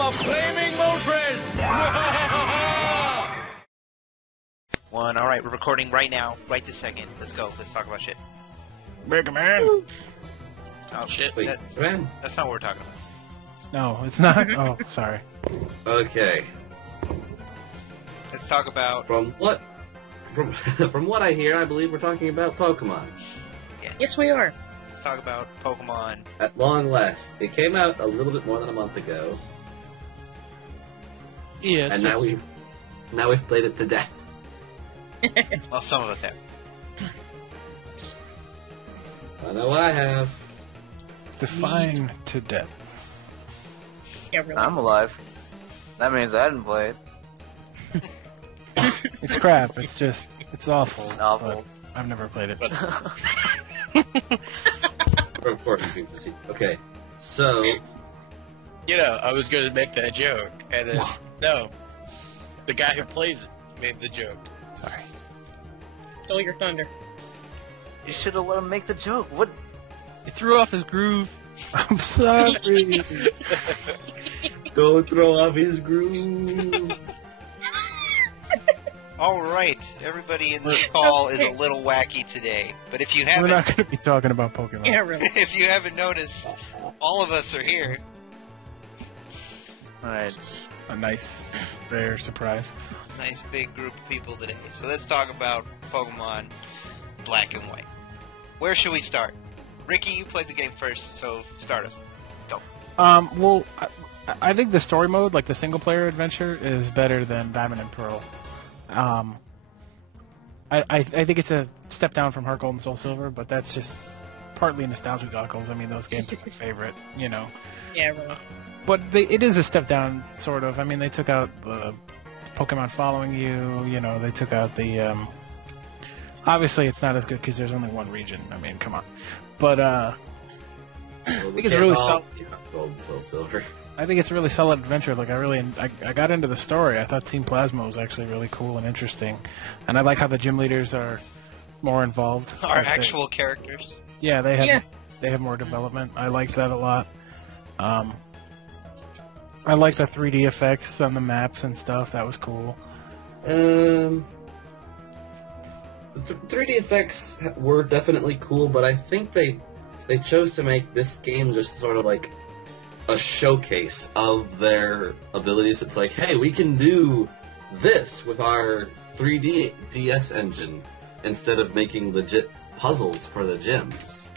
am a flaming Moltres! One, alright, we're recording right now, right this second. Let's go, let's talk about shit. Mega Man! Oh shit, Wait, man? that's not what we're talking about. No, it's not. Oh, sorry. Okay. Let's talk about... From what I hear, I believe we're talking about Pokemon. Yes, we are. Let's talk about Pokemon. At long last. It came out a little bit more than a month ago. Yes. And now we've played it to death. Well, some of us have. I know I have. Define to death. Yeah, really. I'm alive. That means I didn't play it. It's crap. It's just, it's awful. Awful. I've never played it. Of course, you can see. Okay, so You know, I was going to make that joke, and then, no. The guy who plays it made the joke. Sorry. Stole your thunder. You should have let him make the joke. What? He threw off his groove. I'm sorry. go throw off his groove. Alright, everybody in this call is a little wacky today. But if you We're haven't... not going to be talking about Pokemon. Yeah, really. if you haven't noticed, all of us are here. Alright. A nice, rare surprise. Nice big group of people today. So let's talk about Pokemon Black and White. Where should we start? Ricky, you played the game first, so start us. Go. Well, I think the story mode, like the single-player adventure, is better than Diamond and Pearl. I think it's a step down from Heart Gold and Soul Silver, but that's just partly nostalgia goggles. I mean, those games are my favorite, you know. Yeah, really. But it is a step down, sort of. I mean, they took out the Pokemon following you, you know, they took out the, obviously it's not as good because there's only one region. I mean, come on. But, I think it's really solid. Gold, Soul Silver. I think it's a really solid adventure. Like, I got into the story. I thought Team Plasma was actually really cool and interesting. And I like how the gym leaders are more involved. Our Like actual characters. Yeah, they have more development. I liked that a lot. I like the 3D effects on the maps and stuff. That was cool. 3D effects were definitely cool, but I think they chose to make this game just sort of like a showcase of their abilities. It's like, hey, we can do this with our 3D DS engine instead of making legit puzzles for the gyms.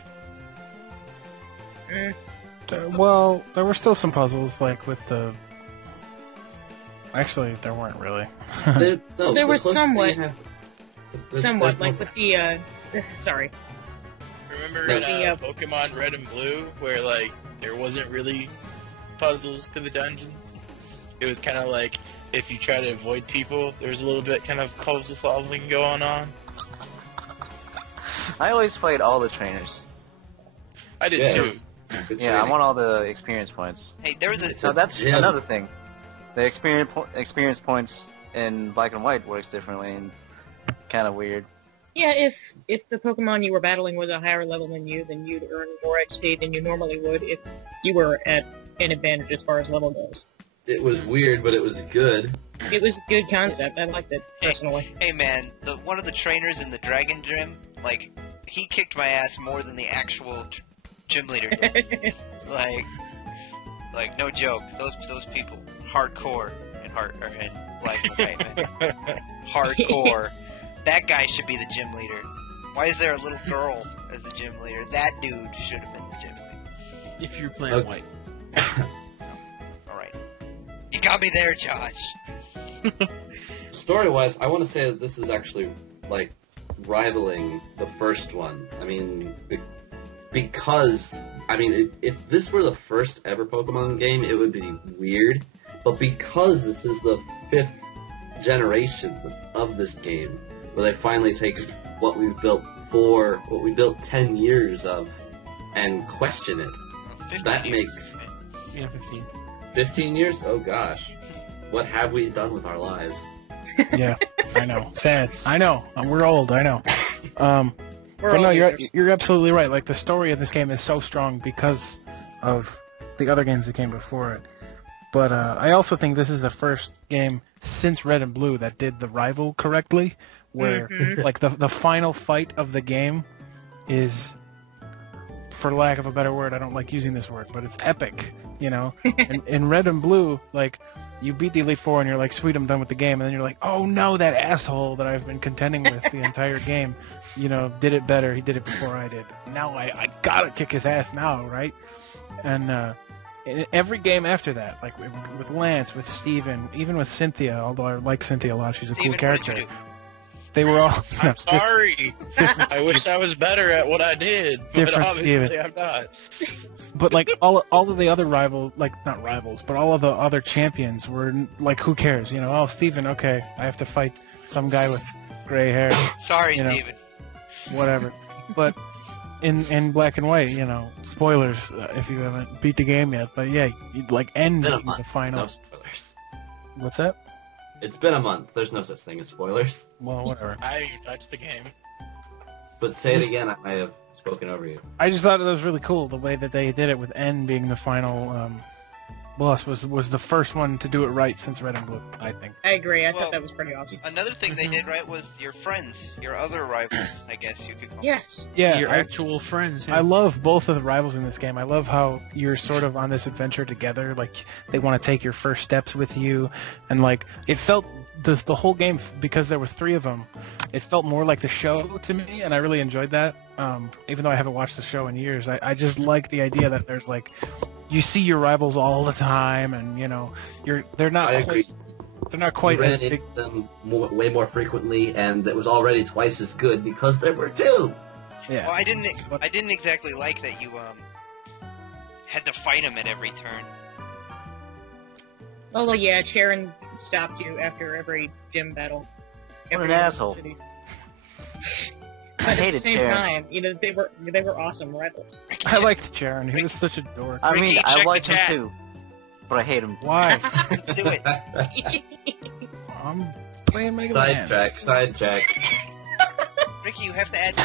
Well, there were still some puzzles, like with the... Actually, there weren't really. There was somewhat. Somewhat, Like with the, sorry. Remember No. in Pokemon Red and Blue, where, like, there wasn't really puzzles to the dungeons? It was kind of like, if you try to avoid people, there's a little bit kind of puzzle solving going on. I always played all the trainers. I did Yeah, too. Good Yeah, I training. want all the experience points. Hey, there was a... Now that's gym. another thing. The experience points in Black and White works differently and kind of weird. Yeah, if the Pokemon you were battling was a higher level than you'd earn more XP than you normally would if you were at an advantage as far as level goes. It was weird, but it was good. It was a good concept. I liked it, personally. Hey man, one of the trainers in the Dragon Gym, like, he kicked my ass more than the actual gym leader did. like no joke. Those people, hardcore in Black and White, man. Hardcore. That guy should be the gym leader. Why is there a little girl as the gym leader? That dude should have been the gym leader. If you're playing Okay. White. Alright. You got me there, Josh. Story-wise, I want to say that this is actually, like, rivaling the first one. I mean, because, I mean, if this were the first ever Pokemon game, it would be weird. But because this is the 5th generation of this game, where they finally take what we built 10 years of, and question it. 15 That years. makes... Yeah, 15. 15 years? Oh gosh. What have we done with our lives? Yeah, I know. Sad. I know. We're old. I know. We're But all no, users. you're absolutely right. Like, the story of this game is so strong because of the other games that came before it. But I also think this is the first game since Red and Blue that did the rival correctly, where like the final fight of the game is, for lack of a better word, I don't like using this word, but it's epic, you know? in Red and Blue, like, you beat the Elite Four and you're like, sweet, I'm done with the game, and then you're like, oh no, that asshole that I've been contending with the entire game, you know, did it better, he did it before I did. Now I gotta kick his ass now, right? And in every game after that, like with Lance, with Steven, even with Cynthia, although I like Cynthia a lot, she's a cool character. They were all... I'm sorry. I wish I was better at what I did, but Different obviously Steven. I'm not. But like all of the other rivals, like not rivals, but all of the other champions were like, who cares? You know, oh, Steven, okay, I have to fight some guy with gray hair. Sorry, you know, Steven. Whatever. But in Black and White, you know, spoilers if you haven't beat the game yet. But yeah, you'd like end Been a the month. final. No spoilers. What's that? It's been a month. There's no such thing as spoilers. Well, whatever. I haven't even touched the game. But say it again, I might have spoken over you. I just thought it was really cool the way that they did it with N being the final boss was the first one to do it right since Red and Blue, I think. I agree. I Well, thought that was pretty awesome. Another thing they did right was your friends, your other rivals, I guess you could call them. Yes. Yeah, Your actual friends. I love both of the rivals in this game. I love how you're sort of on this adventure together. Like, they want to take your first steps with you. And, like, it felt, the whole game, because there were 3 of them, it felt more like the show to me, and I really enjoyed that. Even though I haven't watched the show in years, I just like the idea that there's, like, you see your rivals all the time, and, you know, they're not I quite, agree. they're not quite You as ran big. into them way more frequently, and it was already twice as good because there were 2. Yeah. Well, I didn't exactly like that you had to fight him at every turn. Oh, well, yeah, Sharon stopped you after every gym battle. What Every an asshole. cities. I But hated at the same Sharon. time, you know, they were awesome rivals. I liked Sharon. He was such a dork. I Ricky, mean, check I the like him chat. too, but I hate him. Why? Let's do it. I'm playing Mega Man. Sidetrack. Ricky, you have to add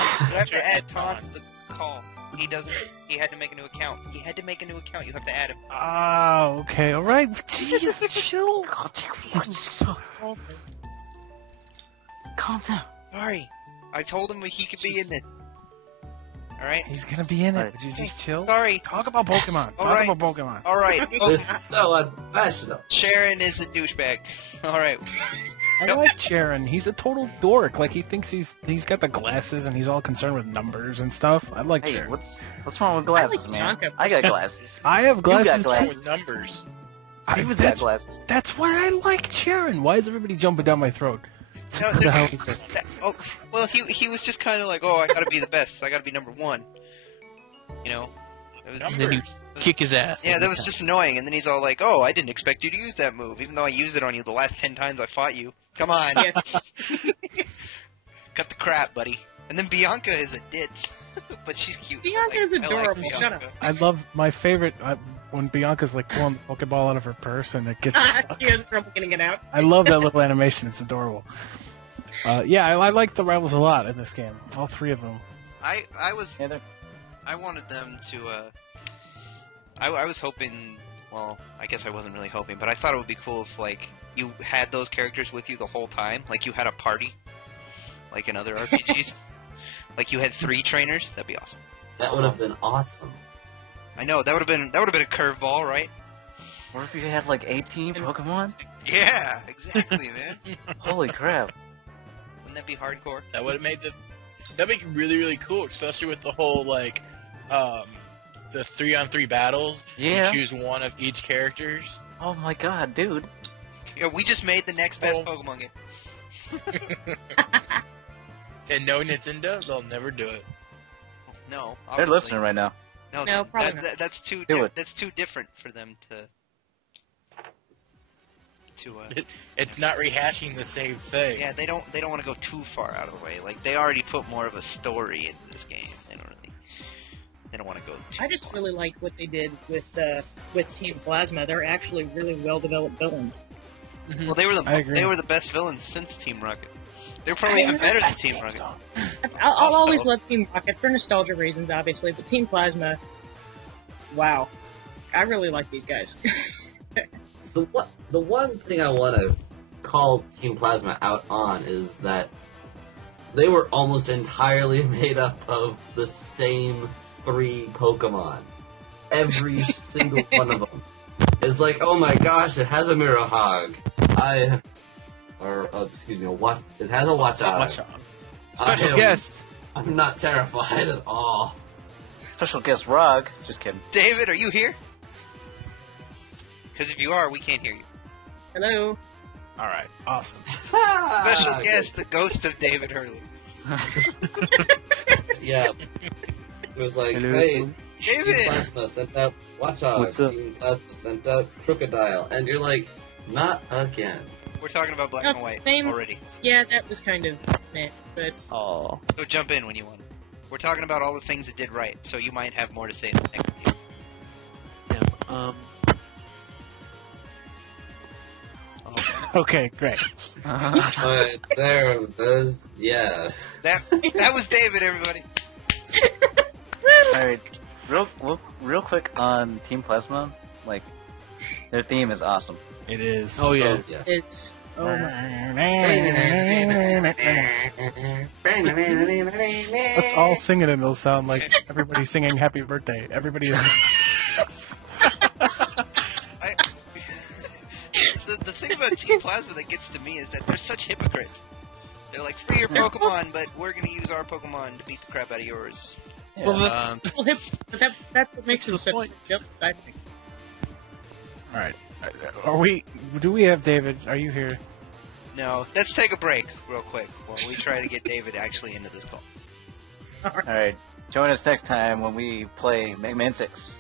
Tom to the call. He doesn't. He had to make a new account. You have to add him. Oh, okay, alright. Jeez, chill. Calm down. Sorry, I told him he could be in it. All right. He's gonna be in it. Alright. Would you just chill? Sorry. Talk about Pokemon. All Talk right. about Pokemon. All right. This is so unprofessional. Sharon is a douchebag. All right. I like Sharon. He's a total dork. Like, he thinks he's got the glasses and he's all concerned with numbers and stuff. I like Hey, Sharon. what's wrong with glasses, like man? Bianca. I got glasses. I have glasses. got glasses. too. With numbers. Steven's got glasses. That's why I like Sharon. Why is everybody jumping down my throat? No, Who the hell is this? oh, well, he was just kind of like, oh, I gotta be the best. I gotta be number 1. You know. It was- Then you kick his ass. Yeah, every that was time. just annoying. And then he's all like, "Oh, I didn't expect you to use that move, even though I used it on you the last 10 times I fought you. Come on, Yeah. cut the crap, buddy." And then Bianca is a ditz, but she's cute. Bianca is I like adorable. Bianca. Shut up. I love my favorite when Bianca's like pulling the Pokeball out of her purse and it gets stuck. She has trouble getting it out. I love that little animation. It's adorable. Yeah, I like the rivals a lot in this game. All 3 of them. I was Yeah, they're- I wanted them to. I was hoping. Well, I guess I wasn't really hoping, but I thought it would be cool if like you had those characters with you the whole time, like you had a party, like in other RPGs. Like you had 3 trainers. That'd be awesome. That would have been awesome. I know that would have been a curveball, right? What if you had like 18 Pokemon? Yeah, exactly, man. Holy crap. Wouldn't that be hardcore? That would have made that'd make it really, really cool, especially with the whole like the 3-on-3 battles. Yeah. You choose one of each characters. Oh my god, dude. Yeah, we just made the next best So- Pokemon game. And no Nintendo, they'll never do it. No, They're obviously. listening right now. No, probably not. That's too. Do it. That's too different for them to. It's not rehashing the same thing. Yeah, they don't want to go too far out of the way. Like they already put more of a story into this game. They don't want to go too I just far. really like what they did with Team Plasma. They're actually really well developed villains. Well, they were I agree. they were the best villains since Team Rocket. They're probably even better than Team Rocket. I'll Also- always love Team Rocket for nostalgia reasons, obviously, but Team Plasma, wow, I really like these guys. the one thing I want to call Team Plasma out on is that they were almost entirely made up of the same 3 Pokemon. Every single one of them. It's like, oh my gosh, it has a Mirahog. Excuse me, what? It has a Watchog. Watch out. Special guest. I'm not terrified at all. Special guest Rog. Just kidding. David, are you here? Because if you are, we can't hear you. Hello. All right. Awesome. Special guest, the ghost of David Hurley. Yeah. It was like, Hello. hey, Team David! Plasma sent out Watchog. What's up? Team Plasma sent out Crocodile. And you're like, not again. We're talking about black and white Same. already. Yeah, that was kind of meh, but Oh. So jump in when you want. We're talking about all the things it did right, so you might have more to say in the next video. Yeah. Okay, great. But there's, yeah. That was David, everybody. Alright, real quick on Team Plasma, like, their theme is awesome. It is. Oh yeah. So, yeah. it's Let's all sing it and it'll sound like everybody's singing happy birthday. Everybody is... The thing about Team Plasma that gets to me is that they're such hypocrites. They're like, free your Pokemon, but we're gonna use our Pokemon to beat the crap out of yours. Yeah. Well, well, hip, but that's what makes That's them the such point. yep, I think. All right. Do we have David? Are you here? No, let's take a break real quick while we try to get David actually into this call. Alright, join us next time when we play Mantics.